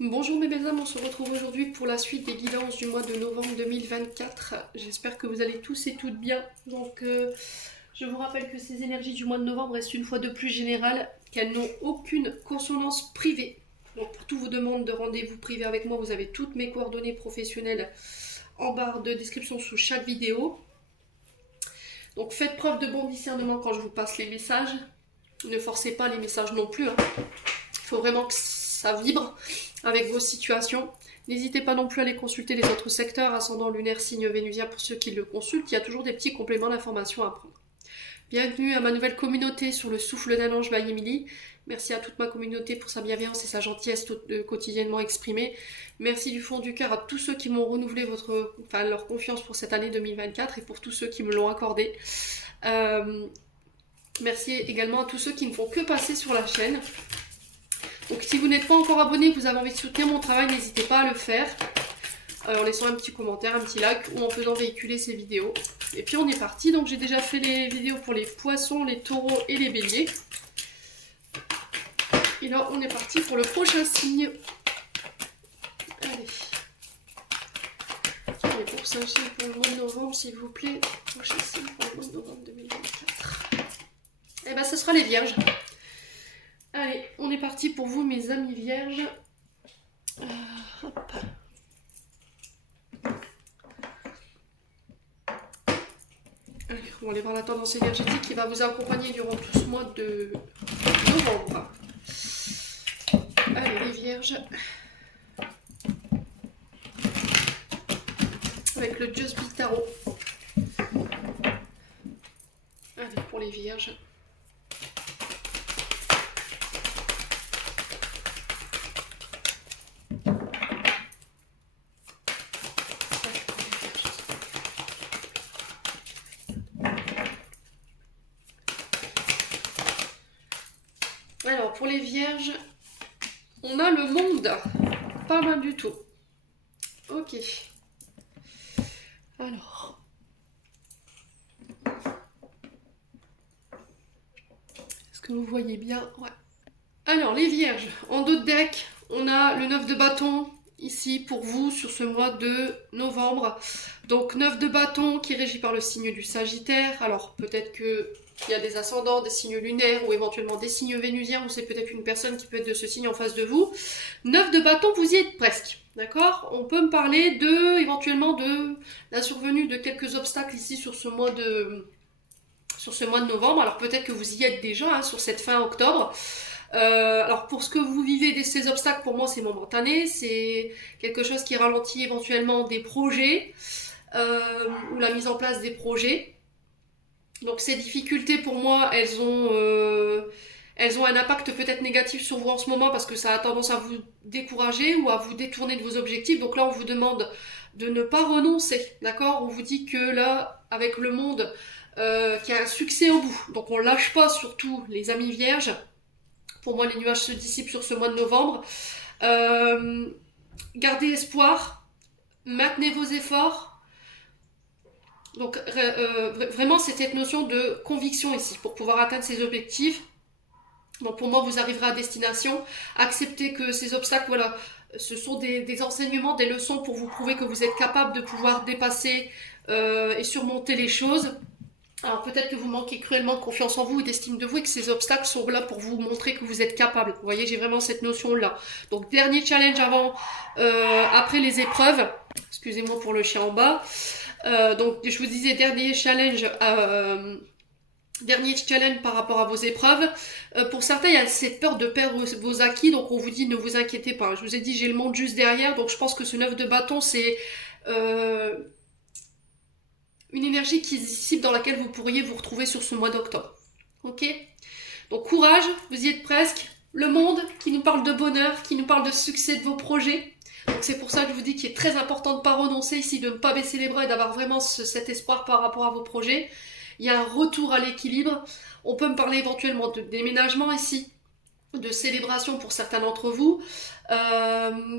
Bonjour mes belles âmes, on se retrouve aujourd'hui pour la suite des guidances du mois de novembre 2024. J'espère que vous allez tous et toutes bien. Je vous rappelle que ces énergies du mois de novembre restent une fois de plus générales, qu'elles n'ont aucune consonance privée. Donc pour toutes vos demandes de rendez-vous privés avec moi, vous avez toutes mes coordonnées professionnelles en barre de description sous chaque vidéo. Donc faites preuve de bon discernement quand je vous passe les messages. Ne forcez pas les messages non plus. Il faut vraiment que ça vibre avec vos situations. N'hésitez pas non plus à aller consulter les autres secteurs, ascendant lunaire, signe vénusien pour ceux qui le consultent. Il y a toujours des petits compléments d'informations à prendre. Bienvenue à ma nouvelle communauté sur le souffle d'un ange by Emily. Merci à toute ma communauté pour sa bienveillance et sa gentillesse quotidiennement exprimée. Merci du fond du cœur à tous ceux qui m'ont renouvelé leur confiance pour cette année 2024 et pour tous ceux qui me l'ont accordé. Merci également à tous ceux qui ne font que passer sur la chaîne. Donc si vous n'êtes pas encore abonné, que vous avez envie de soutenir mon travail, n'hésitez pas à le faire. En laissant un petit commentaire, un petit like ou en faisant véhiculer ces vidéos. Et puis on est parti, donc j'ai déjà fait les vidéos pour les poissons, les taureaux et les béliers. Et là on est parti pour le prochain signe. Allez. Et pour ça, pour le mois de novembre, s'il vous plaît. Prochain signe pour le mois de novembre 2024. Et ben ce sera les vierges. Allez, on est parti pour vous mes amis vierges. Hop. Allez, on va aller voir la tendance énergétique qui va vous accompagner durant tout ce mois de novembre. Allez, les vierges. Avec le Just Be Tarot. Allez, pour les vierges. Alors, pour les vierges, on a le monde. Pas mal du tout. Ok. Alors. Est-ce que vous voyez bien? Ouais. Alors, les vierges, en dos de deck, on a le 9 de bâton ici pour vous sur ce mois de novembre. Donc, 9 de bâton qui est régi par le signe du Sagittaire. Alors, peut-être que il y a des ascendants, des signes lunaires ou éventuellement des signes vénusiens ou c'est peut-être une personne qui peut être de ce signe en face de vous. 9 de bâton, vous y êtes presque. D'accord? On peut me parler éventuellement de la survenue de quelques obstacles ici sur ce mois de novembre. Alors peut-être que vous y êtes déjà sur cette fin octobre. Alors pour ce que vous vivez ces obstacles, pour moi c'est momentané. C'est quelque chose qui ralentit éventuellement des projets ou la mise en place des projets. Donc ces difficultés pour moi, elles ont un impact peut-être négatif sur vous en ce moment parce que ça a tendance à vous décourager ou à vous détourner de vos objectifs. Donc là, on vous demande de ne pas renoncer, d'accord? On vous dit que là, avec le monde, qu'il y a un succès au bout. Donc on lâche pas, surtout les amis vierges. Pour moi, les nuages se dissipent sur ce mois de novembre. Gardez espoir, maintenez vos efforts. Donc vraiment c'est cette notion de conviction ici pour pouvoir atteindre ses objectifs. Donc pour moi vous arriverez à destination. Acceptez que ces obstacles, voilà, ce sont des enseignements, des leçons pour vous prouver que vous êtes capable de pouvoir dépasser et surmonter les choses. Alors peut-être que vous manquez cruellement de confiance en vous et d'estime de vous et que ces obstacles sont là pour vous montrer que vous êtes capable. Vous voyez, j'ai vraiment cette notion-là. Donc dernier challenge après les épreuves. Excusez-moi pour le chien en bas. Donc je vous disais dernier challenge par rapport à vos épreuves. Pour certains il y a cette peur de perdre vos acquis, donc on vous dit ne vous inquiétez pas. Je vous ai dit j'ai le monde juste derrière, donc je pense que ce 9 de bâton c'est une énergie qui est dissipe dans laquelle vous pourriez vous retrouver sur ce mois d'octobre. Ok? Donc courage, vous y êtes presque. Le monde qui nous parle de bonheur, qui nous parle de succès de vos projets. Donc c'est pour ça que je vous dis qu'il est très important de ne pas renoncer ici, de ne pas baisser les bras et d'avoir vraiment cet espoir par rapport à vos projets. Il y a un retour à l'équilibre. On peut me parler éventuellement de déménagement ici, de célébration pour certains d'entre vous.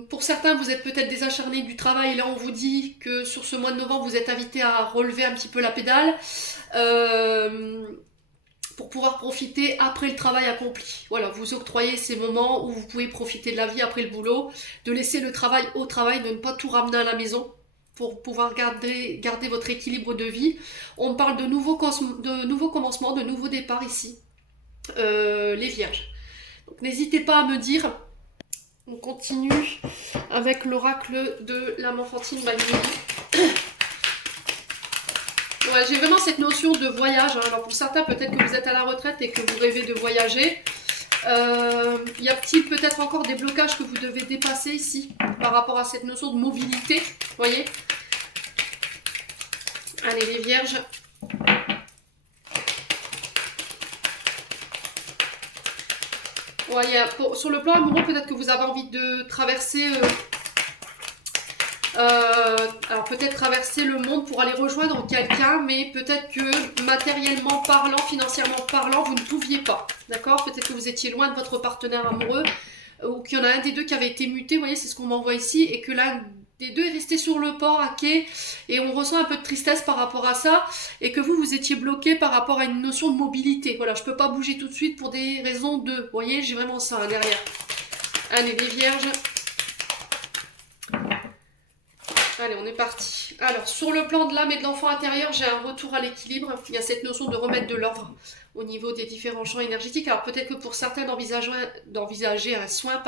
Pour certains, vous êtes peut-être des acharnés du travail. Et là, on vous dit que sur ce mois de novembre, vous êtes invités à relever un petit peu la pédale. pour pouvoir profiter après le travail accompli. Voilà, vous octroyez ces moments où vous pouvez profiter de la vie après le boulot, de laisser le travail au travail, de ne pas tout ramener à la maison pour pouvoir garder votre équilibre de vie. On parle de nouveaux commencements, de nouveaux départs ici, les vierges. Donc n'hésitez pas à me dire. On continue avec l'oracle de l'âme enfantine Magnélie. Ouais, j'ai vraiment cette notion de voyage. Hein. Alors pour certains, peut-être que vous êtes à la retraite et que vous rêvez de voyager. Y a-t-il peut-être encore des blocages que vous devez dépasser ici par rapport à cette notion de mobilité? Vous voyez? Allez les vierges. Ouais, sur le plan amoureux, peut-être que vous avez envie de traverser... alors peut-être traverser le monde pour aller rejoindre quelqu'un, mais peut-être que matériellement parlant, financièrement parlant, vous ne pouviez pas. D'accord? Peut-être que vous étiez loin de votre partenaire amoureux, ou qu'il y en a un des deux qui avait été muté, vous voyez, c'est ce qu'on m'envoie ici, et que l'un des deux est resté sur le port à quai, et on ressent un peu de tristesse par rapport à ça, et que vous étiez bloqué par rapport à une notion de mobilité. Voilà, je peux pas bouger tout de suite pour des raisons de... Vous voyez, j'ai vraiment ça hein, derrière. Allez, les vierges. Allez, on est parti. Alors, sur le plan de l'âme et de l'enfant intérieur, j'ai un retour à l'équilibre. Il y a cette notion de remettre de l'ordre au niveau des différents champs énergétiques. Alors, peut-être que pour certains, d'envisager un soin,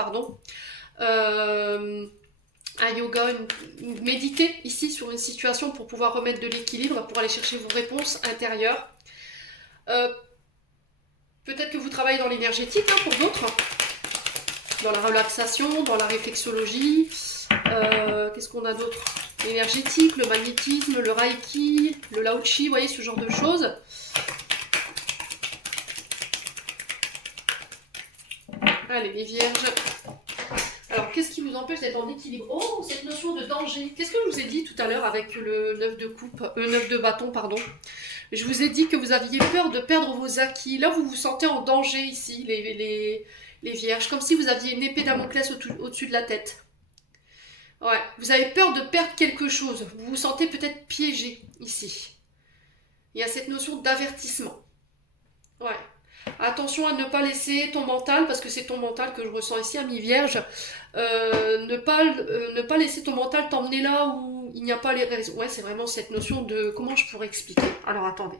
un yoga, méditer ici sur une situation pour pouvoir remettre de l'équilibre, pour aller chercher vos réponses intérieures. Peut-être que vous travaillez dans l'énergétique, hein, pour d'autres. Dans la relaxation, dans la réflexologie. Qu'est-ce qu'on a d'autre? L'énergétique, le magnétisme, le reiki, le lao-chi, vous voyez, ce genre de choses. Allez, les vierges. Alors, qu'est-ce qui vous empêche d'être en équilibre? Oh, cette notion de danger. Qu'est-ce que je vous ai dit tout à l'heure avec le 9 de coupe, 9 de bâton, pardon. Je vous ai dit que vous aviez peur de perdre vos acquis. Là, vous vous sentez en danger ici, les vierges. Comme si vous aviez une épée Damoclès au-dessus de la tête. Ouais, vous avez peur de perdre quelque chose. Vous vous sentez peut-être piégé ici. Il y a cette notion d'avertissement. Ouais. Attention à ne pas laisser ton mental, parce que c'est ton mental que je ressens ici, ami vierge, ne pas laisser ton mental t'emmener là où il n'y a pas les raisons. Ouais, c'est vraiment cette notion de... Comment je pourrais expliquer? Alors, attendez.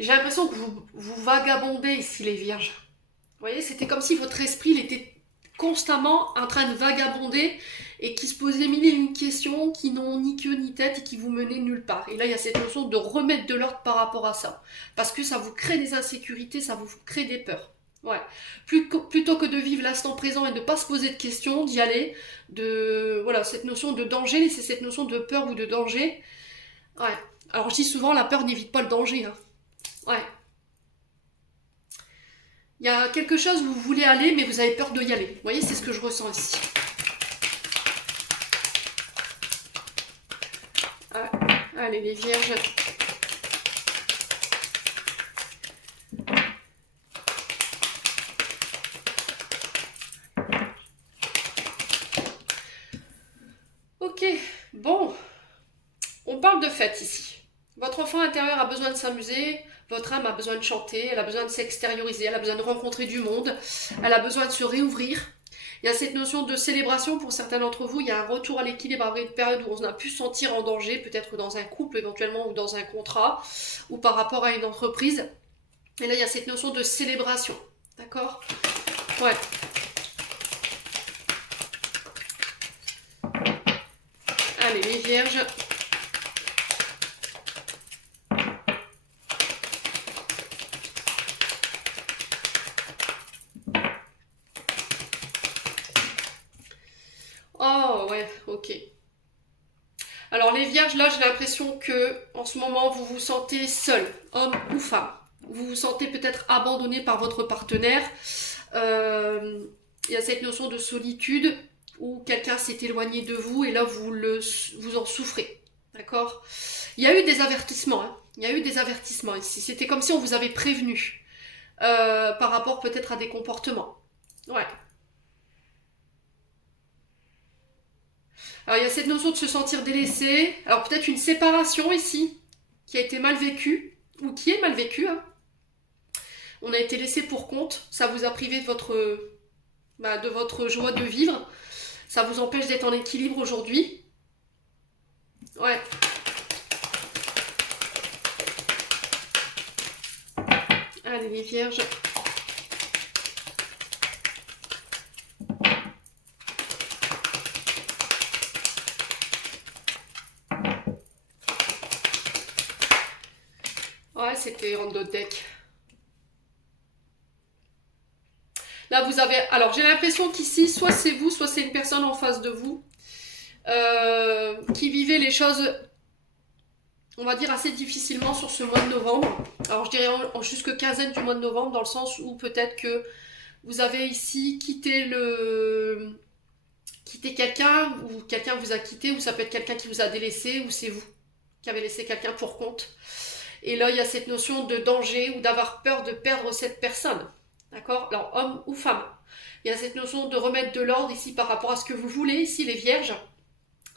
J'ai l'impression que vous vagabondez ici, les vierges. Vous voyez, c'était comme si votre esprit il était constamment en train de vagabonder et qui se posait mille et une questions qui n'ont ni queue ni tête et qui vous menaient nulle part. Et là, il y a cette notion de remettre de l'ordre par rapport à ça. Parce que ça vous crée des insécurités, ça vous crée des peurs. Ouais. Plutôt que de vivre l'instant présent et de ne pas se poser de questions, d'y aller, voilà, cette notion de danger, c'est cette notion de peur ou de danger. Ouais. Alors je dis souvent, la peur n'évite pas le danger. Hein. Ouais. Il y a quelque chose où vous voulez aller, mais vous avez peur de y aller. Vous voyez, c'est ce que je ressens ici. Allez, les vierges. Ok, bon. On parle de fête ici. Votre enfant intérieur a besoin de s'amuser, votre âme a besoin de chanter, elle a besoin de s'extérioriser, elle a besoin de rencontrer du monde, elle a besoin de se réouvrir. Il y a cette notion de célébration pour certains d'entre vous, il y a un retour à l'équilibre après une période où on a pu se sentir en danger, peut-être dans un couple éventuellement ou dans un contrat, ou par rapport à une entreprise. Et là, il y a cette notion de célébration, d'accord? Ouais. Allez, les vierges. Oh, ouais, ok. Alors les vierges, là, j'ai l'impression que en ce moment, vous vous sentez seul, homme ou femme. Vous vous sentez peut-être abandonné par votre partenaire. Il y a cette notion de solitude où quelqu'un s'est éloigné de vous et là, vous en souffrez. D'accord? Il y a eu des avertissements. Hein. Il y a eu des avertissements ici. C'était comme si on vous avait prévenu par rapport peut-être à des comportements. Ouais. Alors il y a cette notion de se sentir délaissé. Alors peut-être une séparation ici, qui a été mal vécue. ou qui est mal vécu, hein. On a été laissé pour compte, ça vous a privé de votre joie de vivre, ça vous empêche d'être en équilibre aujourd'hui. Ouais. Allez les vierges. Ouais, c'était en d'autres deck. Là, vous avez... Alors, j'ai l'impression qu'ici, soit c'est vous, soit c'est une personne en face de vous qui vivait les choses, on va dire, assez difficilement sur ce mois de novembre. Alors, je dirais en jusque quinzaine du mois de novembre, dans le sens où peut-être que vous avez ici quitté quelqu'un, ou quelqu'un vous a quitté, ou ça peut être quelqu'un qui vous a délaissé, ou c'est vous qui avez laissé quelqu'un pour compte. Et là, il y a cette notion de danger ou d'avoir peur de perdre cette personne. D'accord? Alors, homme ou femme. Il y a cette notion de remettre de l'ordre ici par rapport à ce que vous voulez, ici les vierges.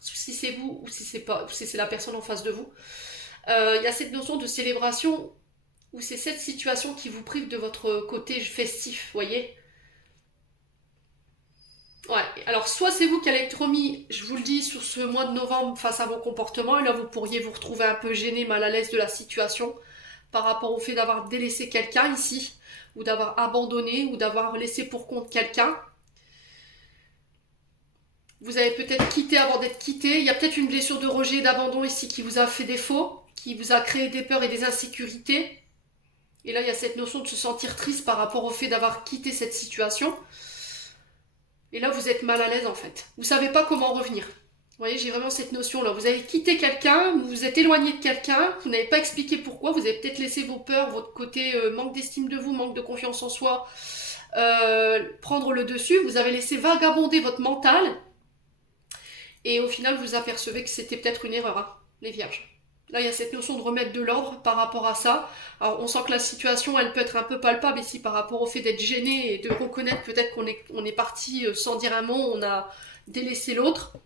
Si c'est vous ou si c'est pas, si c'est la personne en face de vous. Il y a cette notion de célébration où c'est cette situation qui vous prive de votre côté festif, voyez? Ouais, alors soit c'est vous qui allez être remis, je vous le dis, sur ce mois de novembre face à vos comportements, et là vous pourriez vous retrouver un peu gêné, mal à l'aise de la situation par rapport au fait d'avoir délaissé quelqu'un ici, ou d'avoir abandonné, ou d'avoir laissé pour compte quelqu'un. Vous avez peut-être quitté avant d'être quitté, il y a peut-être une blessure de rejet et d'abandon ici qui vous a fait défaut, qui vous a créé des peurs et des insécurités. Et là il y a cette notion de se sentir triste par rapport au fait d'avoir quitté cette situation. Et là, vous êtes mal à l'aise en fait. Vous savez pas comment revenir. Vous voyez, j'ai vraiment cette notion-là. Vous avez quitté quelqu'un, vous vous êtes éloigné de quelqu'un, vous n'avez pas expliqué pourquoi, vous avez peut-être laissé vos peurs, votre côté manque d'estime de vous, manque de confiance en soi, prendre le dessus. Vous avez laissé vagabonder votre mental. Et au final, vous apercevez que c'était peut-être une erreur, hein, les vierges. Là, il y a cette notion de remettre de l'ordre par rapport à ça. Alors, on sent que la situation, elle peut être un peu palpable ici par rapport au fait d'être gêné et de reconnaître peut-être qu'on est parti sans dire un mot, on a délaissé l'autre.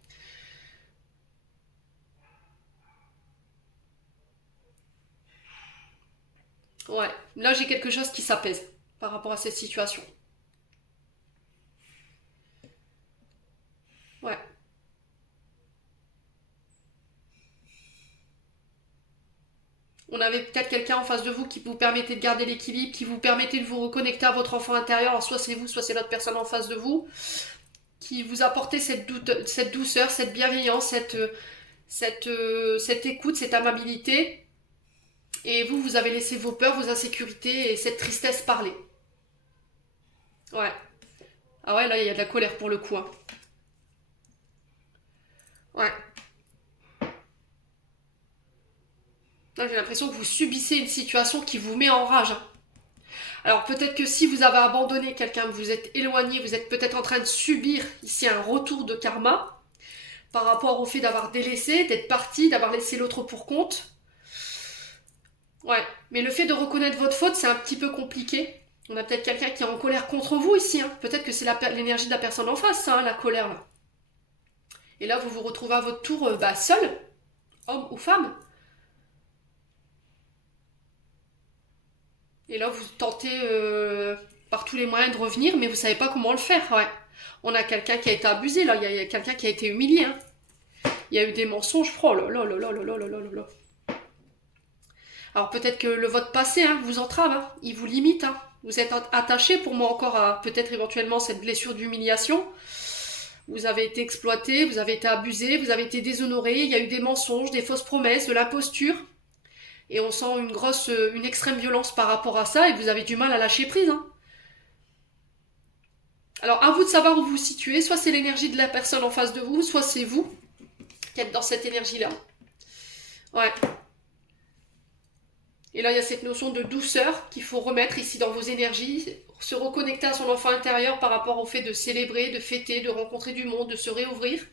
Ouais, là, j'ai quelque chose qui s'apaise par rapport à cette situation. Ouais. On avait peut-être quelqu'un en face de vous qui vous permettait de garder l'équilibre, qui vous permettait de vous reconnecter à votre enfant intérieur. Alors, soit c'est vous, soit c'est l'autre personne en face de vous, qui vous apportait cette douceur, cette bienveillance, cette écoute, cette amabilité. Et vous, vous avez laissé vos peurs, vos insécurités et cette tristesse parler. Ouais. Ah ouais, là, il y a de la colère pour le coup, hein. Ouais. Là, j'ai l'impression que vous subissez une situation qui vous met en rage, hein. Alors peut-être que si vous avez abandonné quelqu'un, vous êtes éloigné, vous êtes peut-être en train de subir ici un retour de karma par rapport au fait d'avoir délaissé, d'être parti, d'avoir laissé l'autre pour compte. Ouais, mais le fait de reconnaître votre faute, c'est un petit peu compliqué. On a peut-être quelqu'un qui est en colère contre vous ici, hein. Peut-être que c'est l'énergie de la personne en face, ça, hein, la colère là. Et là, vous vous retrouvez à votre tour seul, homme ou femme. Et là, vous tentez par tous les moyens de revenir, mais vous savez pas comment le faire. Ouais. On a quelqu'un qui a été abusé, là. Il y a quelqu'un qui a été humilié, hein. Il y a eu des mensonges. Oh là là là là là là là là là. Alors peut-être que le vote passé, hein, vous entrave, hein. Il vous limite, hein. Vous êtes attaché pour moi encore à peut-être éventuellement cette blessure d'humiliation. Vous avez été exploité, vous avez été abusé, vous avez été déshonoré. Il y a eu des mensonges, des fausses promesses, de l'imposture. Et on sent une extrême violence par rapport à ça et vous avez du mal à lâcher prise, hein. Alors à vous de savoir où vous vous situez, soit c'est l'énergie de la personne en face de vous, soit c'est vous qui êtes dans cette énergie-là. Ouais. Et là il y a cette notion de douceur qu'il faut remettre ici dans vos énergies, se reconnecter à son enfant intérieur par rapport au fait de célébrer, de fêter, de rencontrer du monde, de se réouvrir,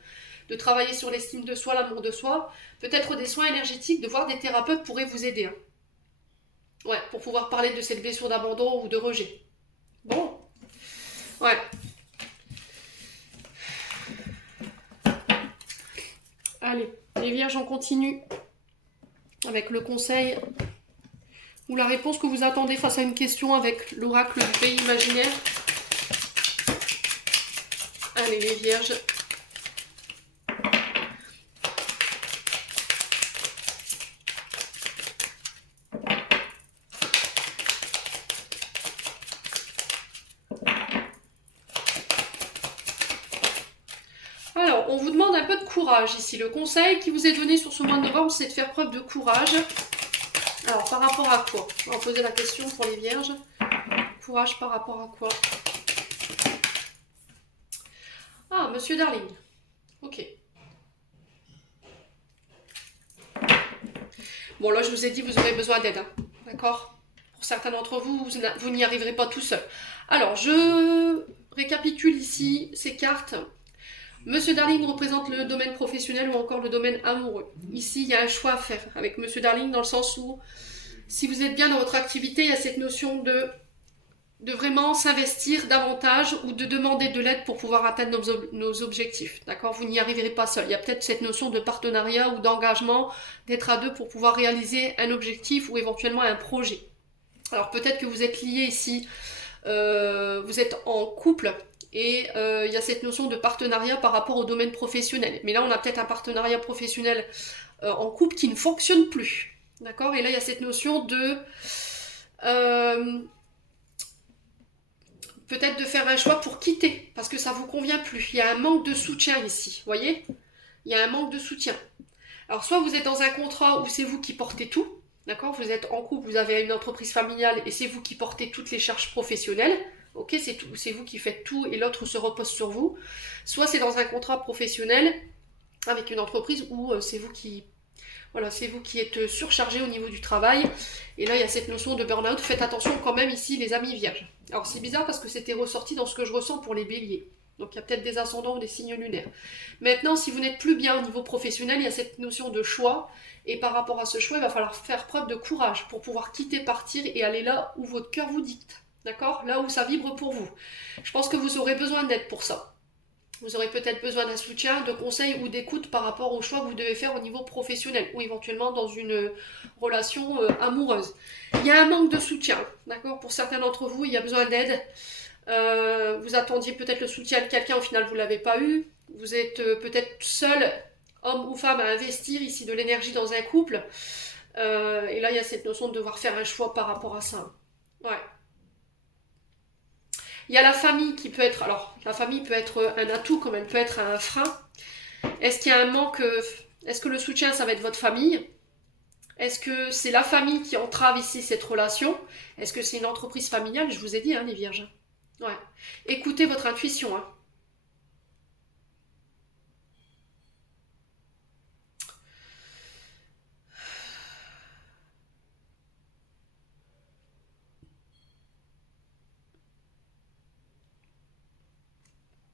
de travailler sur l'estime de soi, l'amour de soi, peut-être des soins énergétiques, de voir des thérapeutes pourraient vous aider, hein. Ouais, pour pouvoir parler de cette blessure d'abandon ou de rejet. Bon. Ouais. Allez, les vierges, on continue avec le conseil ou la réponse que vous attendez face à une question avec l'oracle du pays imaginaire. Allez les vierges. Alors, on vous demande un peu de courage ici. Le conseil qui vous est donné sur ce mois de novembre, c'est de faire preuve de courage. Alors, par rapport à quoi? On va poser la question pour les vierges. Courage par rapport à quoi? Ah, Monsieur Darling. Ok. Bon, là, je vous ai dit, vous aurez besoin d'aide. Hein. D'accord? Pour certains d'entre vous, vous n'y arriverez pas tout seul. Alors, je récapitule ici ces cartes. Monsieur Darling représente le domaine professionnel ou encore le domaine amoureux. Ici, il y a un choix à faire avec Monsieur Darling dans le sens où, si vous êtes bien dans votre activité, il y a cette notion de vraiment s'investir davantage ou de demander de l'aide pour pouvoir atteindre nos objectifs. D'accord? Vous n'y arriverez pas seul. Il y a peut-être cette notion de partenariat ou d'engagement, d'être à deux pour pouvoir réaliser un objectif ou éventuellement un projet. Alors peut-être que vous êtes liés ici, vous êtes en couple et il y a cette notion de partenariat par rapport au domaine professionnel. Mais là, on a peut-être un partenariat professionnel en couple qui ne fonctionne plus. D'accord? Et là, il y a cette notion de... peut-être de faire un choix pour quitter, parce que ça ne vous convient plus. Il y a un manque de soutien ici, vous voyez? Il y a un manque de soutien. Alors, soit vous êtes dans un contrat où c'est vous qui portez tout, d'accord? Vous êtes en couple, vous avez une entreprise familiale et c'est vous qui portez toutes les charges professionnelles, ok? C'est vous qui faites tout et l'autre se repose sur vous. Soit c'est dans un contrat professionnel avec une entreprise où c'est vous qui... Voilà, c'est vous qui êtes surchargé au niveau du travail. Et là, il y a cette notion de burn-out. Faites attention quand même ici, les amis vierges. Alors, c'est bizarre parce que c'était ressorti dans ce que je ressens pour les béliers. Donc, il y a peut-être des ascendants ou des signes lunaires. Maintenant, si vous n'êtes plus bien au niveau professionnel, il y a cette notion de choix. Et par rapport à ce choix, il va falloir faire preuve de courage pour pouvoir quitter, partir et aller là où votre cœur vous dicte. D'accord? Là où ça vibre pour vous. Je pense que vous aurez besoin d'aide pour ça. Vous aurez peut-être besoin d'un soutien, de conseils ou d'écoute par rapport au choix que vous devez faire au niveau professionnel ou éventuellement dans une relation amoureuse. Il y a un manque de soutien, d'accord? Pour certains d'entre vous, il y a besoin d'aide. Vous attendiez peut-être le soutien de quelqu'un, au final vous ne l'avez pas eu. Vous êtes peut-être seul, homme ou femme, à investir ici de l'énergie dans un couple. Et là, il y a cette notion de devoir faire un choix par rapport à ça. Ouais. Il y a la famille qui peut être... Alors, la famille peut être un atout comme elle peut être un frein. Est-ce qu'il y a un manque... Est-ce que le soutien, ça va être votre famille? Est-ce que c'est la famille qui entrave ici cette relation? Est-ce que c'est une entreprise familiale? Je vous ai dit, hein, les vierges. Ouais. Écoutez votre intuition, hein.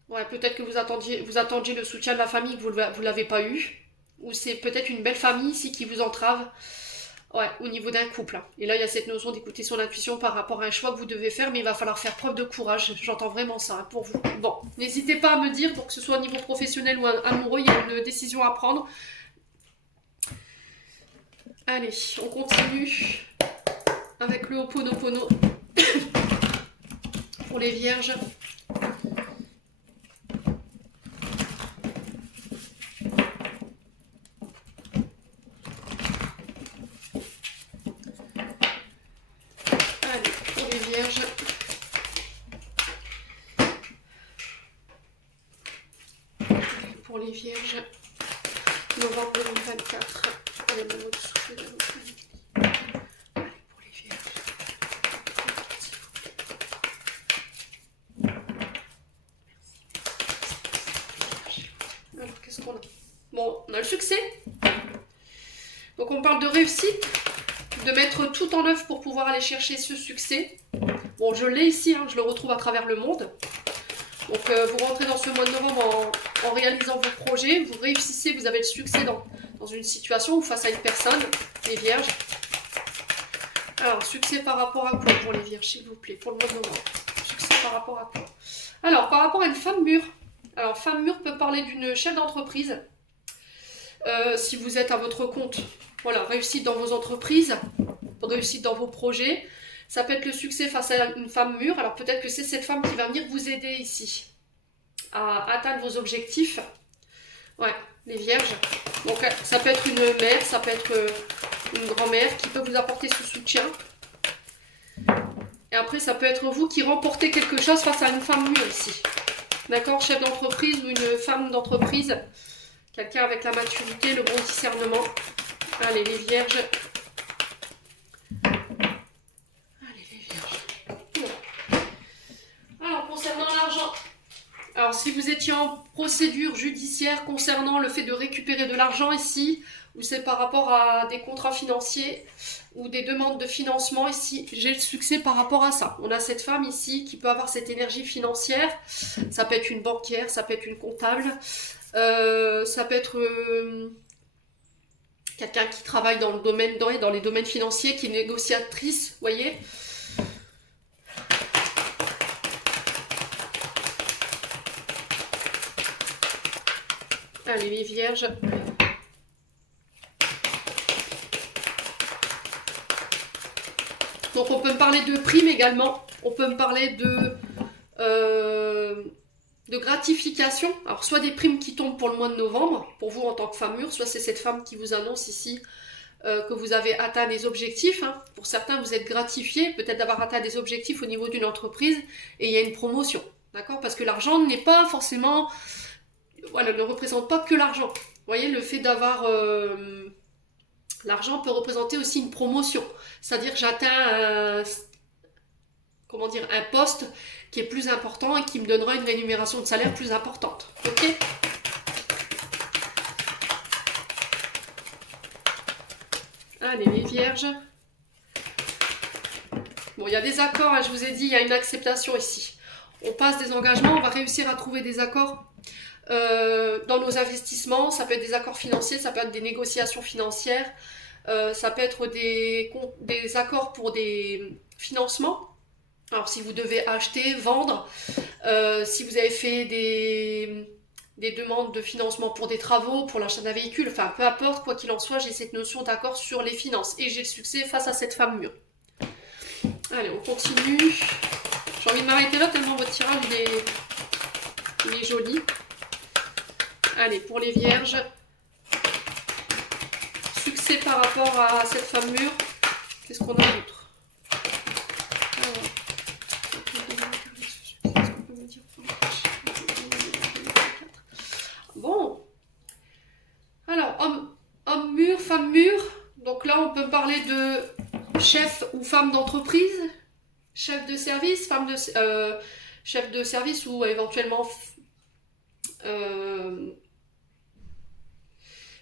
Ouais, peut-être que vous attendiez le soutien de la famille que vous ne l'avez pas eu. Ou c'est peut-être une belle famille ici qui vous entrave. Ouais, au niveau d'un couple. Et là, il y a cette notion d'écouter son intuition par rapport à un choix que vous devez faire, mais il va falloir faire preuve de courage. J'entends vraiment ça hein, pour vous. Bon, n'hésitez pas à me dire, pour que ce soit au niveau professionnel ou amoureux, il y a une décision à prendre. Allez, on continue avec le Ho'oponopono pour les vierges. Pour les vierges, novembre 2024. Allez, mon mot de souffle de allez, pour les vierges. Merci. Alors, qu'est-ce qu'on a? Bon, on a le succès. Donc, on parle de réussite, de mettre tout en œuvre pour pouvoir aller chercher ce succès. Bon, je l'ai ici, hein, je le retrouve à travers le monde. Donc vous rentrez dans ce mois de novembre en réalisant vos projets, vous réussissez, vous avez le succès dans une situation ou face à une personne, les vierges. Alors, succès par rapport à quoi pour les vierges, s'il vous plaît, pour le mois de novembre? Succès par rapport à quoi? Alors, par rapport à une femme mûre. Alors, femme mûre peut parler d'une chef d'entreprise. Si vous êtes à votre compte, voilà, réussite dans vos entreprises. réussite dans vos projets. Ça peut être le succès face à une femme mûre. Alors peut-être que c'est cette femme qui va venir vous aider ici à atteindre vos objectifs. Ouais, les vierges. Donc ça peut être une mère, ça peut être une grand-mère qui peut vous apporter ce soutien. Et après, ça peut être vous qui remportez quelque chose face à une femme mûre ici. D'accord, chef d'entreprise ou une femme d'entreprise. Quelqu'un avec la maturité, le bon discernement. Allez, les vierges. Allez, les vierges. Alors, concernant l'argent. Alors, si vous étiez en procédure judiciaire concernant le fait de récupérer de l'argent ici, ou c'est par rapport à des contrats financiers ou des demandes de financement, ici, j'ai le succès par rapport à ça. On a cette femme ici qui peut avoir cette énergie financière. Ça peut être une banquière, ça peut être une comptable, ça peut être quelqu'un qui travaille dans le domaine, dans les domaines financiers, qui est négociatrice, vous voyez. Allez, les vierges. Donc on peut me parler de primes également. On peut me parler de gratification. Alors soit des primes qui tombent pour le mois de novembre, pour vous en tant que femme mûre, soit c'est cette femme qui vous annonce ici que vous avez atteint des objectifs. Hein. Pour certains, vous êtes gratifié peut-être d'avoir atteint des objectifs au niveau d'une entreprise et il y a une promotion. D'accord? Parce que l'argent n'est pas forcément... Voilà, ne représente pas que l'argent. Vous voyez, le fait d'avoir... l'argent peut représenter aussi une promotion. C'est-à-dire que j'atteins un poste qui est plus important et qui me donnera une rémunération de salaire plus importante. Ok ? Allez, les vierges. Bon, il y a des accords, hein, je vous ai dit, il y a une acceptation ici. On passe des engagements, on va réussir à trouver des accords dans nos investissements. Ça peut être des accords financiers, ça peut être des négociations financières, ça peut être des accords pour des financements. Alors si vous devez acheter, vendre, si vous avez fait des demandes de financement pour des travaux, pour l'achat d'un véhicule, enfin peu importe, quoi qu'il en soit, j'ai cette notion d'accord sur les finances et j'ai le succès face à cette femme mûre. Allez, on continue. J'ai envie de m'arrêter là tellement votre tirage il est joli. Allez, pour les vierges, succès par rapport à cette femme mûre. Qu'est-ce qu'on a d'autre? Bon. Alors, homme mûr, femme mûre. Donc là, on peut parler de chef ou femme d'entreprise, chef de service, chef de service ou éventuellement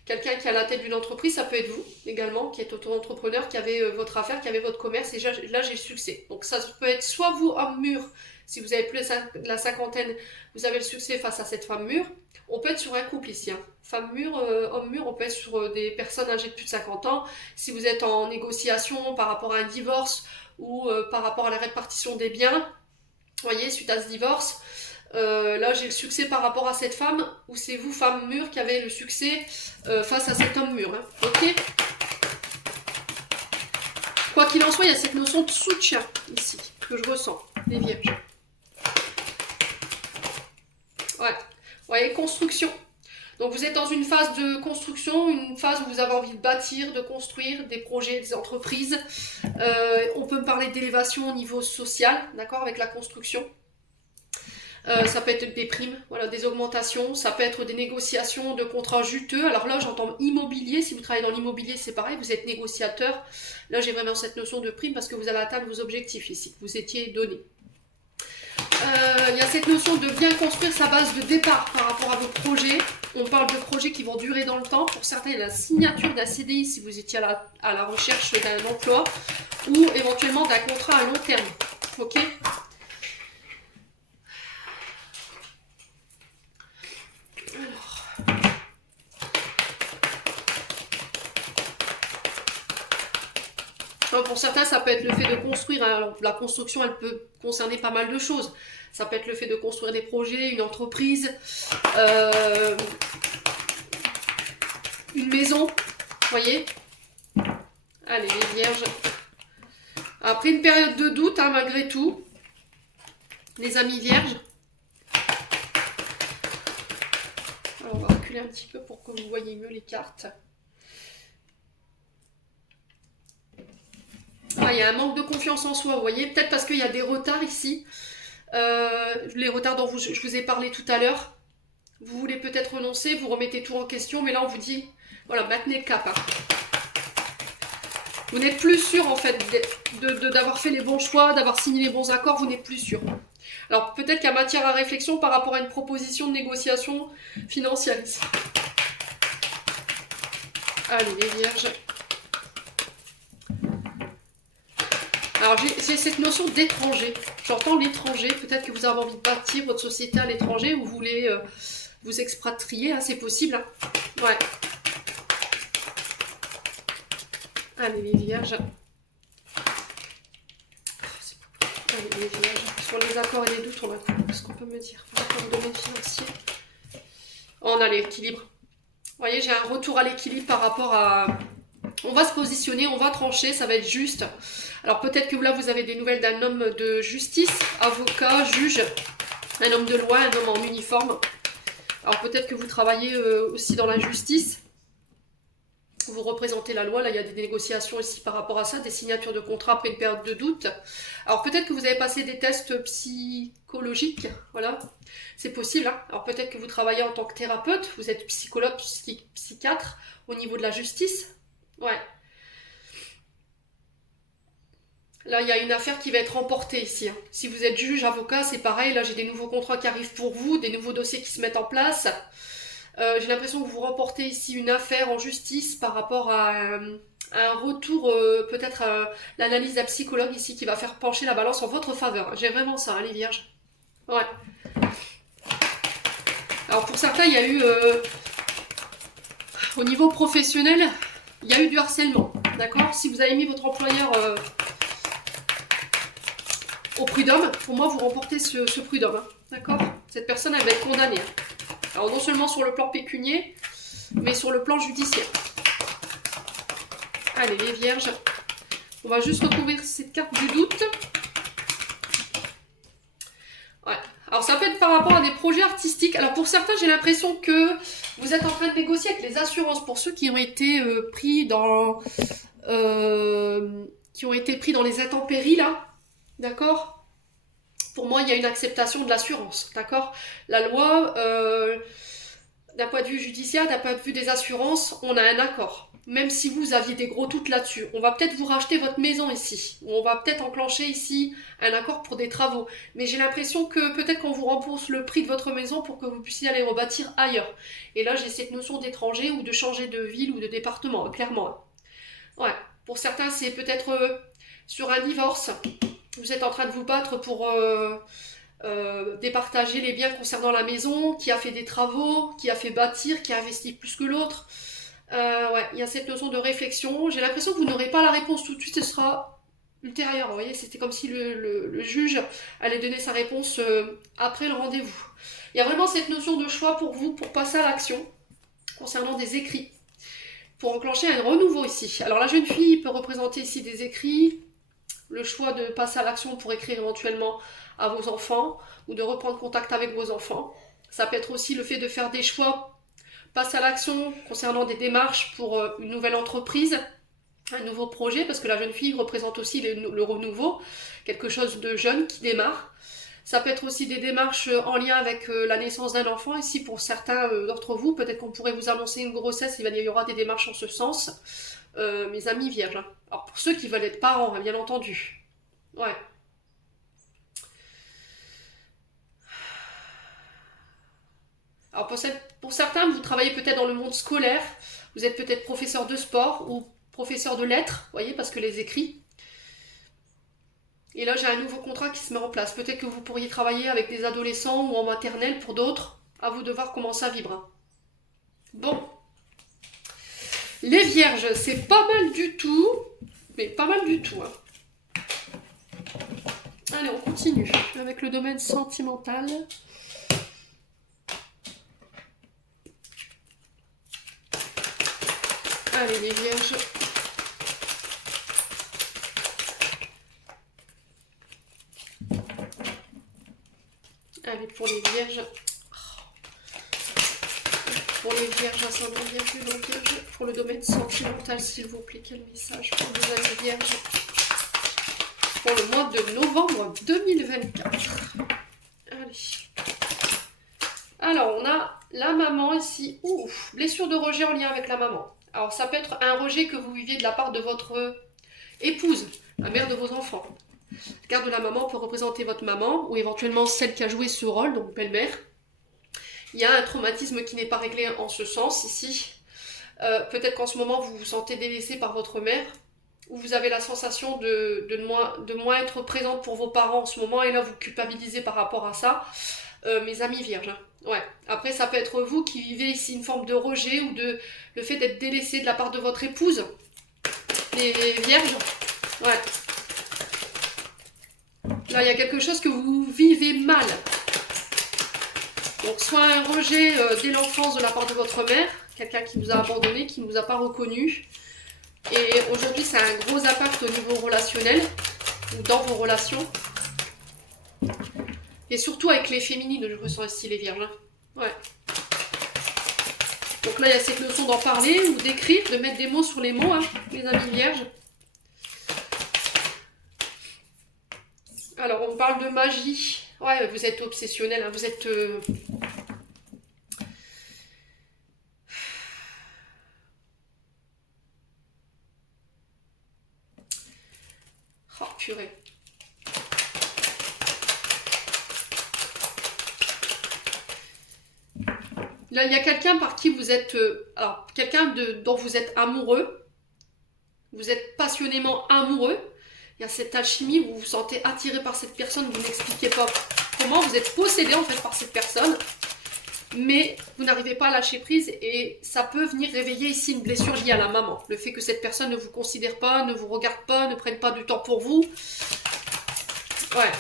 quelqu'un qui est à la tête d'une entreprise. Ça peut être vous également, qui est auto-entrepreneur, qui avez votre affaire, qui avez votre commerce, et là j'ai le succès. Donc ça peut être soit vous, homme mûr, si vous avez plus de la cinquantaine, vous avez le succès face à cette femme mûre. On peut être sur un couple ici, hein. Femme mûre, homme mûr, on peut être sur des personnes âgées de plus de 50 ans. Si vous êtes en négociation par rapport à un divorce ou par rapport à la répartition des biens, vous voyez, suite à ce divorce, là j'ai le succès par rapport à cette femme, ou c'est vous, femme mûre, qui avez le succès face à cet homme mûr. Hein. Ok. Quoi qu'il en soit, il y a cette notion de soutien ici que je ressens, les vierges. Ouais. Vous voyez, construction. Donc vous êtes dans une phase de construction, une phase où vous avez envie de bâtir, de construire des projets, des entreprises. On peut me parler d'élévation au niveau social, d'accord, avec la construction. Ça peut être des primes, voilà, des augmentations, ça peut être des négociations de contrats juteux. Alors là, j'entends immobilier. Si vous travaillez dans l'immobilier, c'est pareil, vous êtes négociateur. Là, j'ai vraiment cette notion de prime parce que vous allez atteindre vos objectifs ici, que vous étiez donné. Il y a cette notion de bien construire sa base de départ par rapport à vos projets. On parle de projets qui vont durer dans le temps. Pour certains, il y a la signature d'un CDI si vous étiez à la recherche d'un emploi ou éventuellement d'un contrat à long terme. Ok ? Alors, pour certains, ça peut être le fait de construire. Alors, la construction, elle peut concerner pas mal de choses. Ça peut être le fait de construire des projets, une entreprise, une maison. Vous voyez ? Allez, les vierges. Après une période de doute, hein, malgré tout, les amis vierges. Alors, on va reculer un petit peu pour que vous voyez mieux les cartes. Ah, il y a un manque de confiance en soi, vous voyez. Peut-être parce qu'il y a des retards ici. Les retards dont je vous ai parlé tout à l'heure. Vous voulez peut-être renoncer, vous remettez tout en question, mais là on vous dit, voilà, maintenez le cap. Hein. Vous n'êtes plus sûr en fait d'avoir fait les bons choix, d'avoir signé les bons accords, vous n'êtes plus sûr. Alors peut-être qu'il y a matière à réflexion par rapport à une proposition de négociation financière ici. Allez les vierges. Alors j'ai cette notion d'étranger. J'entends l'étranger, peut-être que vous avez envie de bâtir votre société à l'étranger, ou vous voulez vous expatrier, hein, c'est possible. Hein. Ouais. Allez les vierges. Allez les vierges. Sur les accords et les doutes, on a quoi? Qu'est-ce qu'on peut me dire? Accord de domaine financier. On a l'équilibre. Vous voyez, j'ai un retour à l'équilibre par rapport à... On va se positionner, on va trancher, ça va être juste. Alors peut-être que là, vous avez des nouvelles d'un homme de justice, avocat, juge, un homme de loi, un homme en uniforme. Alors peut-être que vous travaillez aussi dans la justice. Vous représentez la loi, là il y a des négociations ici par rapport à ça, des signatures de contrat après une période de doute. Alors peut-être que vous avez passé des tests psychologiques, voilà, c'est possible. Hein. Alors peut-être que vous travaillez en tant que thérapeute, vous êtes psychologue, psychiatre au niveau de la justice. Ouais. Là, il y a une affaire qui va être remportée ici. Hein. Si vous êtes juge, avocat, c'est pareil. Là, j'ai des nouveaux contrats qui arrivent pour vous, des nouveaux dossiers qui se mettent en place. J'ai l'impression que vous remportez ici une affaire en justice par rapport à un retour, peut-être l'analyse d'un psychologue ici qui va faire pencher la balance en votre faveur. J'ai vraiment ça, hein, les vierges. Ouais. Alors pour certains, il y a eu, au niveau professionnel, il y a eu du harcèlement. D'accord? Si vous avez mis votre employeur au prud'homme, pour moi, vous remportez ce prud'homme. Hein. D'accord? Cette personne, elle va être condamnée. Hein. Alors non seulement sur le plan pécunier, mais sur le plan judiciaire. Allez les vierges, on va juste recouvrir cette carte du doute. Ouais. Alors ça peut être par rapport à des projets artistiques. Alors pour certains, j'ai l'impression que vous êtes en train de négocier avec les assurances. Pour ceux qui ont été pris dans les intempéries là, d'accord? Pour moi, il y a une acceptation de l'assurance, d'accord? La loi, d'un point de vue judiciaire, d'un point de vue des assurances, on a un accord. Même si vous aviez des gros doutes là-dessus, on va peut-être vous racheter votre maison ici, ou on va peut-être enclencher ici un accord pour des travaux. Mais j'ai l'impression que peut-être qu'on vous rembourse le prix de votre maison pour que vous puissiez aller rebâtir ailleurs. Et là, j'ai cette notion d'étranger ou de changer de ville ou de département, clairement. Ouais. Pour certains, c'est peut-être sur un divorce. Vous êtes en train de vous battre pour départager les biens concernant la maison, qui a fait des travaux, qui a fait bâtir, qui a investi plus que l'autre. Ouais, il y a cette notion de réflexion. J'ai l'impression que vous n'aurez pas la réponse tout de suite, ce sera ultérieur. Vous voyez, c'était comme si le juge allait donner sa réponse après le rendez-vous. Il y a vraiment cette notion de choix pour vous, pour passer à l'action, concernant des écrits, pour enclencher un renouveau ici. Alors la jeune fille peut représenter ici des écrits, le choix de passer à l'action pour écrire éventuellement à vos enfants ou de reprendre contact avec vos enfants. Ça peut être aussi le fait de faire des choix, passer à l'action concernant des démarches pour une nouvelle entreprise, un nouveau projet, parce que la jeune fille représente aussi le renouveau, quelque chose de jeune qui démarre. Ça peut être aussi des démarches en lien avec la naissance d'un enfant. Ici, pour certains d'entre vous, peut-être qu'on pourrait vous annoncer une grossesse, il y aura des démarches en ce sens. Mes amis vierges. Hein. Alors pour ceux qui veulent être parents, hein, bien entendu. Ouais. Alors pour certains, vous travaillez peut-être dans le monde scolaire. Vous êtes peut-être professeur de sport ou professeur de lettres, vous voyez, parce que les écrits. Et là, j'ai un nouveau contrat qui se met en place. Peut-être que vous pourriez travailler avec des adolescents ou en maternelle pour d'autres. À vous de voir comment ça vibre. Hein. Bon. Les vierges, c'est pas mal du tout. Mais pas mal du tout. Hein. Allez, on continue avec le domaine sentimental. Allez, les vierges. Allez, pour les vierges. Pour les vierges, ascendant vierge, non vierge. Pour le domaine sentimental, s'il vous plaît, quel message pour les amis vierges pour le mois de novembre 2024. Allez. Alors, on a la maman ici. Ouf, blessure de rejet en lien avec la maman. Alors, ça peut être un rejet que vous viviez de la part de votre épouse, la mère de vos enfants. La carte de la maman peut représenter votre maman ou éventuellement celle qui a joué ce rôle, donc belle-mère. Il y a un traumatisme qui n'est pas réglé en ce sens ici. Peut-être qu'en ce moment, vous vous sentez délaissé par votre mère ou vous avez la sensation de moins être présente pour vos parents en ce moment et là, vous culpabilisez par rapport à ça. Mes amis vierges. Hein. Ouais. Après, ça peut être vous qui vivez ici une forme de rejet ou de le fait d'être délaissé de la part de votre épouse. Les vierges. Ouais. Là, il y a quelque chose que vous vivez mal. Donc, soit un rejet dès l'enfance de la part de votre mère, quelqu'un qui vous a abandonné, qui ne vous a pas reconnu. Et aujourd'hui, ça a un gros impact au niveau relationnel ou dans vos relations. Et surtout avec les féminines, je ressens ici les vierges. Hein. Ouais. Donc là, il y a cette notion d'en parler ou d'écrire, de mettre des mots sur les mots, hein, les amis vierges. Alors, on parle de magie. Ouais, vous êtes obsessionnel, hein, vous êtes... Oh, purée. Là, il y a quelqu'un par qui vous êtes... alors, quelqu'un dont vous êtes amoureux. Vous êtes passionnément amoureux. Il y a cette alchimie où vous vous sentez attiré par cette personne, vous n'expliquez pas comment, vous êtes possédé en fait par cette personne, mais vous n'arrivez pas à lâcher prise et ça peut venir réveiller ici une blessure liée à la maman. Le fait que cette personne ne vous considère pas, ne vous regarde pas, ne prenne pas du temps pour vous. Ouais.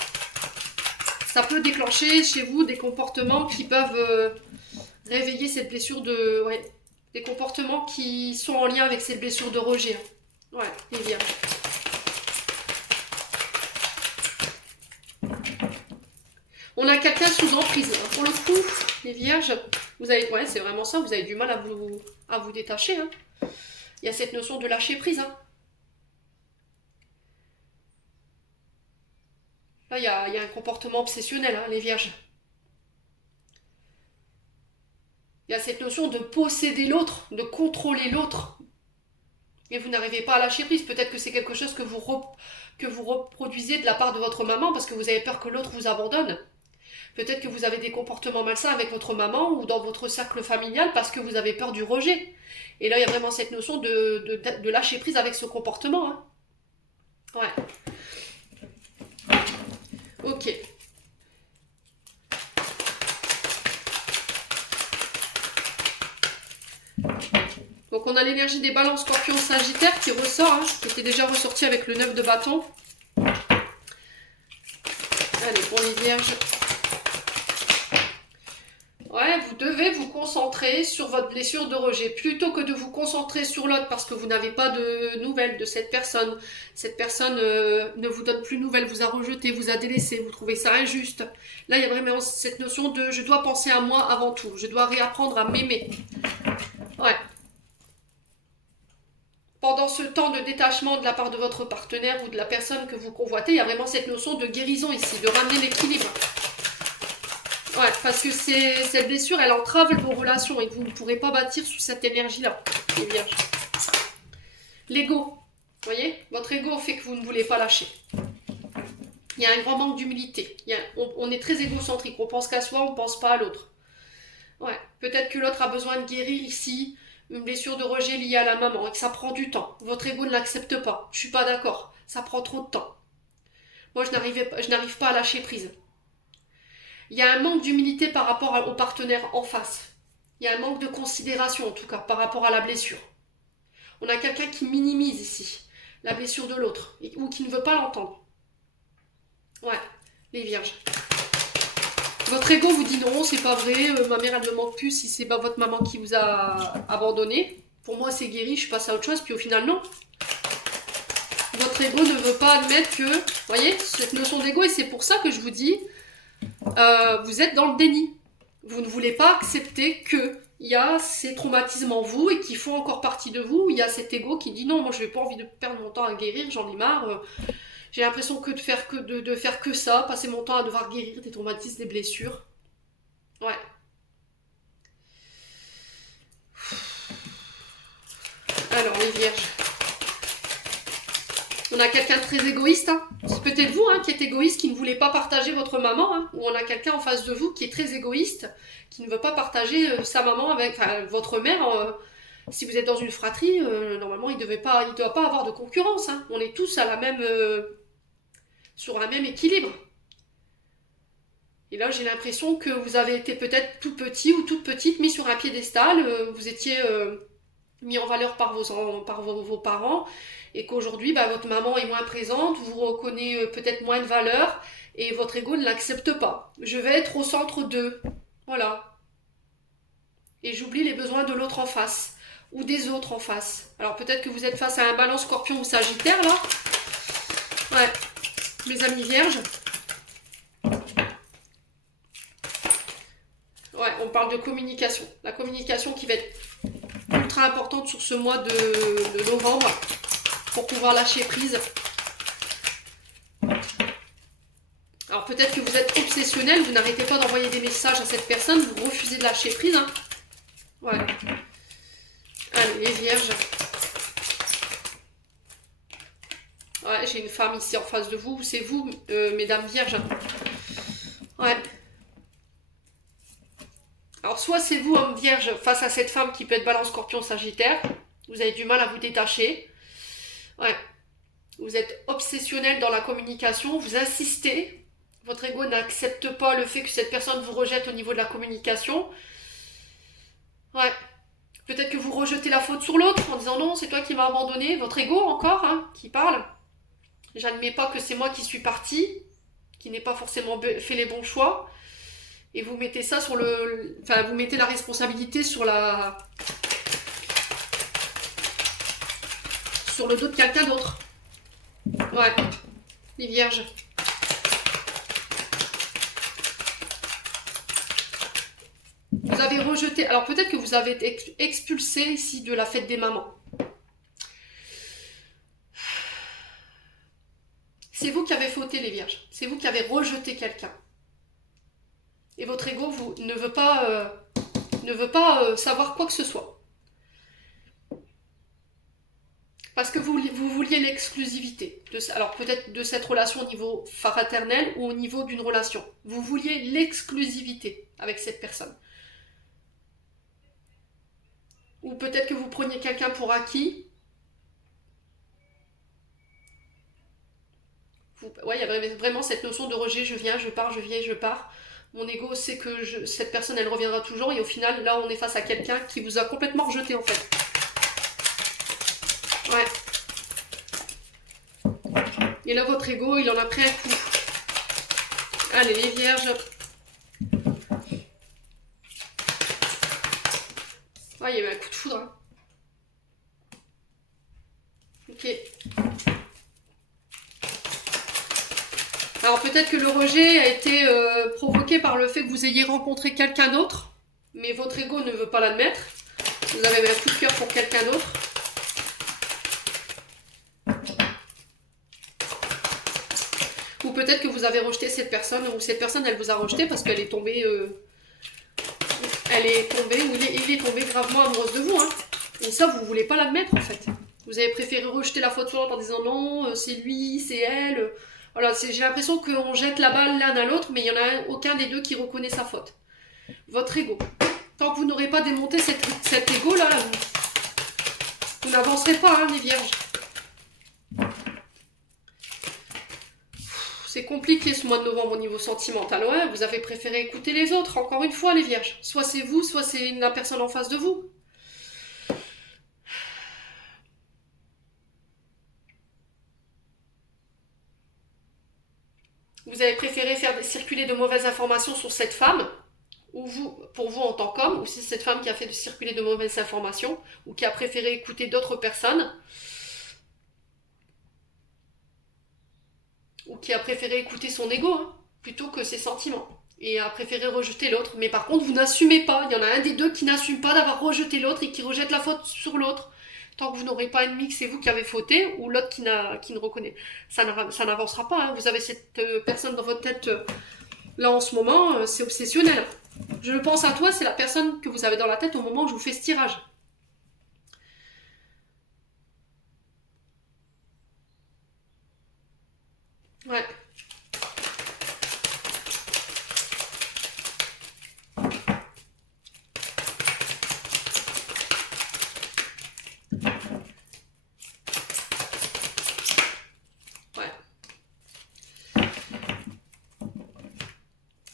Ça peut déclencher chez vous des comportements qui peuvent réveiller cette blessure de... Ouais. Des comportements qui sont en lien avec cette blessure de rejet. Ouais, les vierges. On a quelqu'un sous emprise. Hein. Pour le coup, les vierges, vous avez, ouais, c'est vraiment ça, vous avez du mal à vous détacher. Hein. Il y a cette notion de lâcher prise. Hein. Là, il y a un comportement obsessionnel, hein, les vierges. Il y a cette notion de posséder l'autre, de contrôler l'autre. Et vous n'arrivez pas à lâcher prise. Peut-être que c'est quelque chose que vous reproduisez de la part de votre maman parce que vous avez peur que l'autre vous abandonne. Peut-être que vous avez des comportements malsains avec votre maman ou dans votre cercle familial parce que vous avez peur du rejet. Et là, il y a vraiment cette notion de lâcher prise avec ce comportement. Hein. Ouais. Ok. Donc on a l'énergie des balances scorpion sagittaire qui ressort, hein, qui était déjà ressorti avec le 9 de bâton. Allez, pour les vierges. Ouais, vous devez vous concentrer sur votre blessure de rejet. Plutôt que de vous concentrer sur l'autre parce que vous n'avez pas de nouvelles de cette personne. Cette personne ne vous donne plus de nouvelles, vous a rejeté, vous a délaissé, vous trouvez ça injuste. Là, il y a vraiment cette notion de je dois penser à moi avant tout. Je dois réapprendre à m'aimer. Ouais. Pendant ce temps de détachement de la part de votre partenaire ou de la personne que vous convoitez, il y a vraiment cette notion de guérison ici, de ramener l'équilibre. Ouais, parce que cette blessure, elle entrave vos relations et que vous ne pourrez pas bâtir sous cette énergie-là, les vierges. L'ego, vous voyez, votre ego fait que vous ne voulez pas lâcher. Il y a un grand manque d'humilité. On est très égocentrique, on pense qu'à soi, on ne pense pas à l'autre. Ouais, peut-être que l'autre a besoin de guérir ici une blessure de rejet liée à la maman et que ça prend du temps. Votre ego ne l'accepte pas. Je suis pas d'accord. Ça prend trop de temps. Moi, je n'arrive pas à lâcher prise. Il y a un manque d'humilité par rapport au partenaire en face. Il y a un manque de considération, en tout cas, par rapport à la blessure. On a quelqu'un qui minimise ici la blessure de l'autre ou qui ne veut pas l'entendre. Ouais, les vierges. Votre ego vous dit non, c'est pas vrai, ma mère elle me manque plus si c'est pas votre maman qui vous a abandonné. Pour moi c'est guéri, je suis passée à autre chose, puis au final non. Votre ego ne veut pas admettre que, vous voyez, cette notion d'ego, et c'est pour ça que je vous dis, vous êtes dans le déni. Vous ne voulez pas accepter que il y a ces traumatismes en vous et qui font encore partie de vous. Il y a cet ego qui dit non, moi je n'ai pas envie de perdre mon temps à guérir, j'en ai marre. J'ai l'impression que de faire que ça, passer mon temps à devoir guérir des traumatismes, des blessures. Ouais. Alors les vierges. On a quelqu'un de très égoïste, hein. C'est peut-être vous qui êtes égoïste, qui ne voulez pas partager votre maman, hein. Ou on a quelqu'un en face de vous qui est très égoïste, qui ne veut pas partager sa maman avec votre mère. Si vous êtes dans une fratrie, normalement il ne doit pas avoir de concurrence, hein. On est tous à la même, sur un même équilibre. Et là j'ai l'impression que vous avez été peut-être tout petit ou toute petite, mis sur un piédestal, vous étiez mis en valeur par vos parents, et qu'aujourd'hui votre maman est moins présente, vous reconnaissez peut-être moins de valeur, et votre ego ne l'accepte pas. Je vais être au centre d'eux. Voilà. Et j'oublie les besoins de l'autre en face, ou des autres en face. Alors peut-être que vous êtes face à un Balance, Scorpion ou Sagittaire là. Ouais. Mes amis vierges. Ouais, on parle de communication. La communication qui va être ultra importante sur ce mois de novembre pour pouvoir lâcher prise. Alors peut-être que vous êtes obsessionnel, vous n'arrêtez pas d'envoyer des messages à cette personne, vous refusez de lâcher prise. Hein. Ouais. Allez, les vierges. Ouais, j'ai une femme ici en face de vous. C'est vous, mesdames vierges. Ouais. Alors soit c'est vous, homme vierge, face à cette femme qui peut être Balance, Scorpion, Sagittaire. Vous avez du mal à vous détacher. Ouais. Vous êtes obsessionnel dans la communication, vous insistez. Votre ego n'accepte pas le fait que cette personne vous rejette au niveau de la communication. Ouais. Peut-être que vous rejetez la faute sur l'autre en disant non, c'est toi qui m'as abandonné. Votre ego encore, qui parle. J'admets pas que c'est moi qui suis partie, qui n'ai pas forcément fait les bons choix. Et vous mettez ça sur le... Enfin, vous mettez la responsabilité sur la... sur le dos de quelqu'un d'autre. Ouais. Les vierges. Vous avez rejeté... Alors peut-être que vous avez été expulsé ici de la fête des mamans. C'est vous qui avez fauté, les vierges. C'est vous qui avez rejeté quelqu'un. Et votre ego ne veut pas savoir quoi que ce soit. Parce que vous vouliez l'exclusivité. Alors peut-être de cette relation au niveau fraternel ou au niveau d'une relation. Vous vouliez l'exclusivité avec cette personne. Ou peut-être que vous preniez quelqu'un pour acquis. Ouais, il y a vraiment cette notion de rejet. Je viens, je pars, je viens, je pars. Mon ego sait que cette personne, elle reviendra toujours. Et au final, là, on est face à quelqu'un qui vous a complètement rejeté, en fait. Ouais. Et là, votre ego, il en a pris un coup. Allez, les vierges. Ouais, il y avait un coup de foudre. Hein. Ok. Alors peut-être que le rejet a été provoqué par le fait que vous ayez rencontré quelqu'un d'autre, mais votre ego ne veut pas l'admettre. Vous avez un coup de cœur pour quelqu'un d'autre. Ou peut-être que vous avez rejeté cette personne, ou cette personne elle vous a rejeté parce qu'elle est tombée, ou il est tombé gravement amoureuse de vous. Hein. Et ça, vous voulez pas l'admettre en fait. Vous avez préféré rejeter la faute sur l'autre en disant non, c'est lui, c'est elle. Voilà, j'ai l'impression qu'on jette la balle l'un à l'autre, mais il n'y en a aucun des deux qui reconnaît sa faute. Votre ego. Tant que vous n'aurez pas démonté cet ego là, vous n'avancerez pas, les vierges. C'est compliqué ce mois de novembre au niveau sentimental. Ouais, vous avez préféré écouter les autres, encore une fois, les vierges. Soit c'est vous, soit c'est la personne en face de vous. Vous avez préféré faire circuler de mauvaises informations sur cette femme, ou pour vous en tant qu'homme, ou c'est cette femme qui a fait circuler de mauvaises informations, ou qui a préféré écouter d'autres personnes, ou qui a préféré écouter son ego, plutôt que ses sentiments. et a préféré rejeter l'autre. Mais par contre, vous n'assumez pas. Il y en a un des deux qui n'assume pas d'avoir rejeté l'autre et qui rejette la faute sur l'autre. Tant que vous n'aurez pas admis que c'est vous qui avez fauté, ou l'autre qui ne reconnaît. Ça n'avancera pas. Hein. Vous avez cette personne dans votre tête là en ce moment, c'est obsessionnel. Je pense à toi, c'est la personne que vous avez dans la tête au moment où je vous fais ce tirage. Ouais.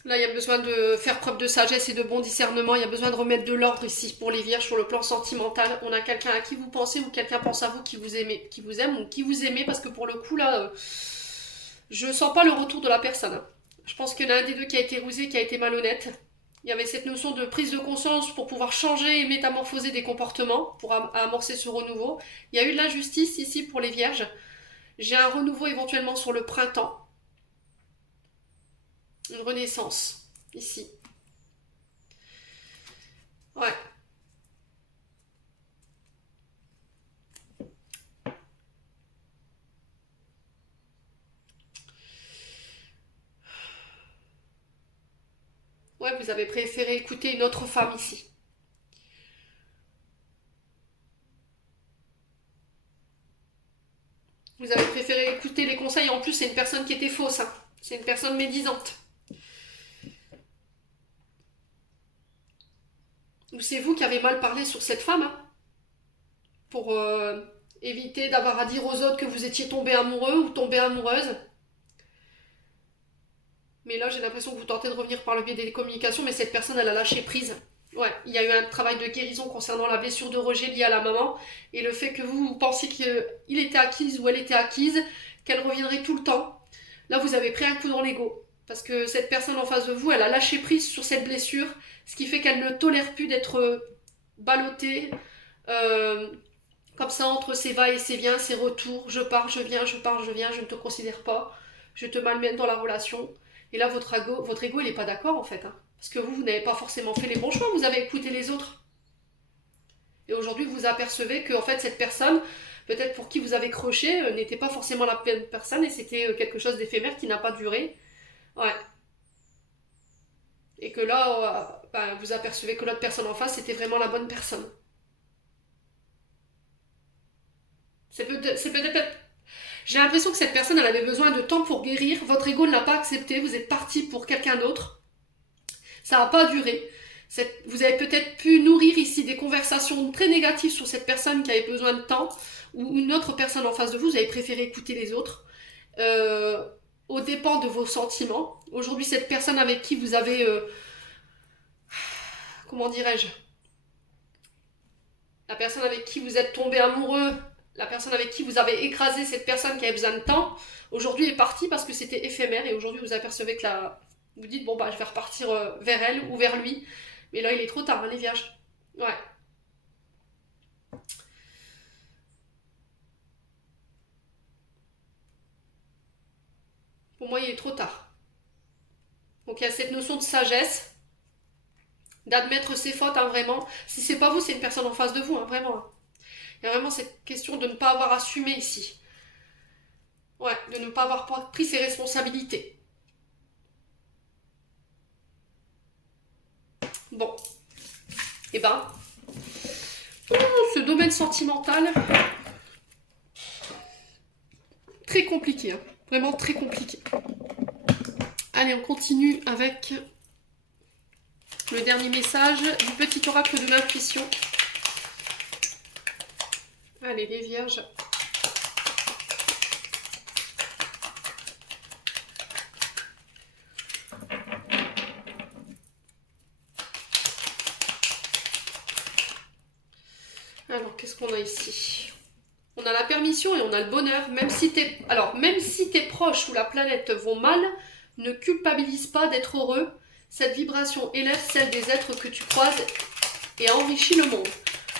Là, il y a besoin de faire preuve de sagesse et de bon discernement. Il y a besoin de remettre de l'ordre ici pour les vierges sur le plan sentimental. On a quelqu'un à qui vous pensez ou quelqu'un pense à vous qui vous aime ou qui vous aimez parce que pour le coup, là, je sens pas le retour de la personne. Je pense qu'il y en a un des deux qui a été rusé, qui a été malhonnête. Il y avait cette notion de prise de conscience pour pouvoir changer et métamorphoser des comportements, pour amorcer ce renouveau. Il y a eu de l'injustice ici pour les vierges. J'ai un renouveau éventuellement sur le printemps. Une renaissance, ici. Ouais. Ouais, vous avez préféré écouter une autre femme ici. Vous avez préféré écouter les conseils. En plus, c'est une personne qui était fausse. Hein. C'est une personne médisante. Ou c'est vous qui avez mal parlé sur cette femme. Hein, pour éviter d'avoir à dire aux autres que vous étiez tombé amoureux ou tombée amoureuse. Mais là, j'ai l'impression que vous tentez de revenir par le biais des communications, mais cette personne, elle a lâché prise. Ouais, il y a eu un travail de guérison concernant la blessure de rejet liée à la maman, et le fait que vous pensiez qu'il était acquise ou elle était acquise, qu'elle reviendrait tout le temps. Là, vous avez pris un coup dans l'ego. Parce que cette personne en face de vous, elle a lâché prise sur cette blessure, ce qui fait qu'elle ne tolère plus d'être ballottée, euh, comme ça, entre ses va et ses vient, ses retours, je pars, je viens, je pars, je viens, je ne te considère pas, je te malmène dans la relation. Et là, votre ego il n'est pas d'accord en fait. Hein. Parce que vous n'avez pas forcément fait les bons choix, vous avez écouté les autres. Et aujourd'hui, vous apercevez que en fait, cette personne, peut-être pour qui vous avez croché, n'était pas forcément la bonne personne et c'était quelque chose d'éphémère qui n'a pas duré. Ouais. Et que là, vous apercevez que l'autre personne en face, c'était vraiment la bonne personne. C'est peut-être. J'ai l'impression que cette personne, elle avait besoin de temps pour guérir. Votre ego ne l'a pas accepté. Vous êtes parti pour quelqu'un d'autre. Ça n'a pas duré. Vous avez peut-être pu nourrir ici des conversations très négatives sur cette personne qui avait besoin de temps, ou une autre personne en face de vous, vous avez préféré écouter les autres, aux dépens de vos sentiments. Aujourd'hui, cette personne avec qui vous avez, comment dirais-je, la personne avec qui vous êtes tombé amoureux, la personne avec qui vous avez écrasé cette personne qui avait besoin de temps, aujourd'hui est partie parce que c'était éphémère, et aujourd'hui vous apercevez que vous dites, bon bah je vais repartir vers elle ou vers lui. Mais là, il est trop tard, hein, les vierges. Ouais. Pour moi, il est trop tard. Donc, il y a cette notion de sagesse, d'admettre ses fautes, hein, vraiment. Si c'est pas vous, c'est une personne en face de vous, hein, vraiment. Hein. Il y a vraiment cette question de ne pas avoir assumé ici. Ouais, de ne pas avoir pris ses responsabilités. Bon. Eh ben, ce domaine sentimental, très compliqué, hein. Vraiment très compliqué. Allez, on continue avec le dernier message du petit oracle de l'intuition. Allez, les vierges. Alors, qu'est-ce qu'on a ici? On a la permission et on a le bonheur. Même si tes proches ou la planète vont mal, ne culpabilise pas d'être heureux. Cette vibration élève celle des êtres que tu croises et enrichit le monde.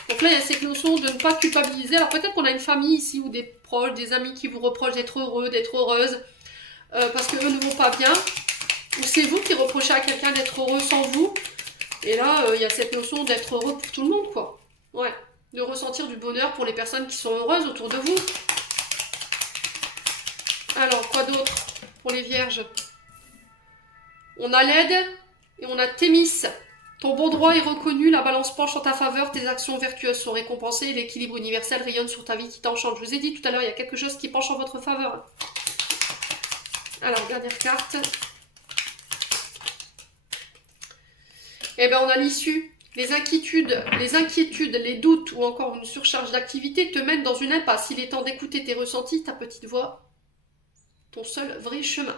Donc là, il y a cette notion de ne pas culpabiliser. Alors peut-être qu'on a une famille ici ou des proches, des amis qui vous reprochent d'être heureux, d'être heureuse, parce qu'eux ne vont pas bien. Ou c'est vous qui reprochez à quelqu'un d'être heureux sans vous. Et là, il y a cette notion d'être heureux pour tout le monde, quoi. Ouais. De ressentir du bonheur pour les personnes qui sont heureuses autour de vous. Alors, quoi d'autre pour les vierges? On a l'aide et on a Thémis. Ton bon droit est reconnu, la balance penche en ta faveur, tes actions vertueuses sont récompensées et l'équilibre universel rayonne sur ta vie qui t'enchante. Je vous ai dit tout à l'heure, il y a quelque chose qui penche en votre faveur. Alors, dernière carte. Eh bien, on a l'issue. Les inquiétudes, les doutes ou encore une surcharge d'activité te mènent dans une impasse. Il est temps d'écouter tes ressentis, ta petite voix, ton seul vrai chemin.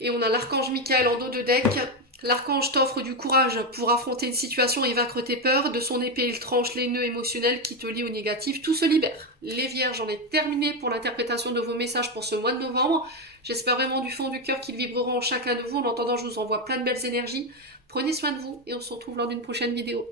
Et on a l'archange Michael en dos de deck. L'archange t'offre du courage pour affronter une situation et vaincre tes peurs. De son épée, il tranche les nœuds émotionnels qui te lient au négatif. Tout se libère. Les vierges, j'en ai terminé pour l'interprétation de vos messages pour ce mois de novembre. J'espère vraiment du fond du cœur qu'ils vibreront en chacun de vous. En attendant, je vous envoie plein de belles énergies. Prenez soin de vous et on se retrouve lors d'une prochaine vidéo.